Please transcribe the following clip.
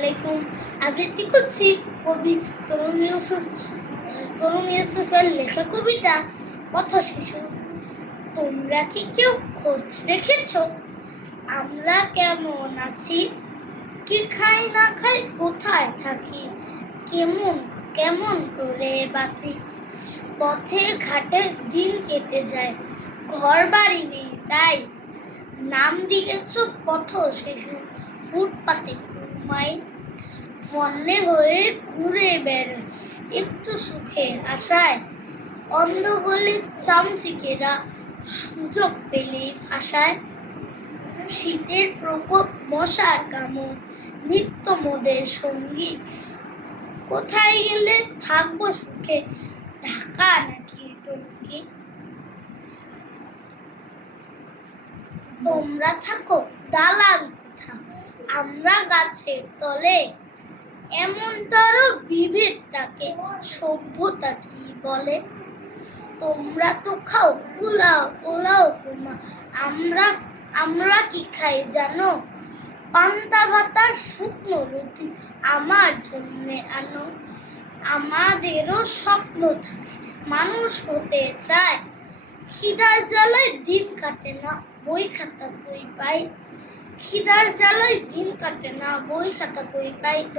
আলাইকুম। আবৃত্তি করছি কবি তরুণ ইউসুফের লেখা কবিতা পথশিশু। তোমরা কি কেউ খোঁজ রেখেছ আমরা কেমন আছি? কি খাই না খাই, কোথায় থাকি, কেমন কেমন করে বাঁচি? পথে ঘাটে দিন কেটে যায়, ঘর বাড়ি নেই তাই নাম দিয়েছ পথশিশু। ফুটপাতে ঘুমাই, হন্যে হয়ে ঘুরে বেড়াই একটু সুখের আশায়। অন্ধ গলির চামচিকেরা সুযোগ পেলেই ফাঁসায়। শীতের প্রকোপ, মশার কামড় নিত্য মোদের সঙ্গী। কোথায় গেলে থাকবো সুখে, ঢাকা নাকি টঙ্গী? তোমরা থাকো দালান কোঠা, আমরা গাছের তলে। এমনতর বিভেদটাকে সভ্যতা কি বলে? তোমরা তো খাও পোলাও পোলাও কুমা, আমরা কি খাই জানো? পান্তা ভাতার শুকনো রুটি আমার জন্যে আনো। আমাদেরও স্বপ্ন থাকে, মানুষ হতে চায়। খিদার জ্বালায় দিন কাটে না, বই খাতা কই পাই। খিদার জ্বালায় দিন কাটে না, বই খাতা কই পাই।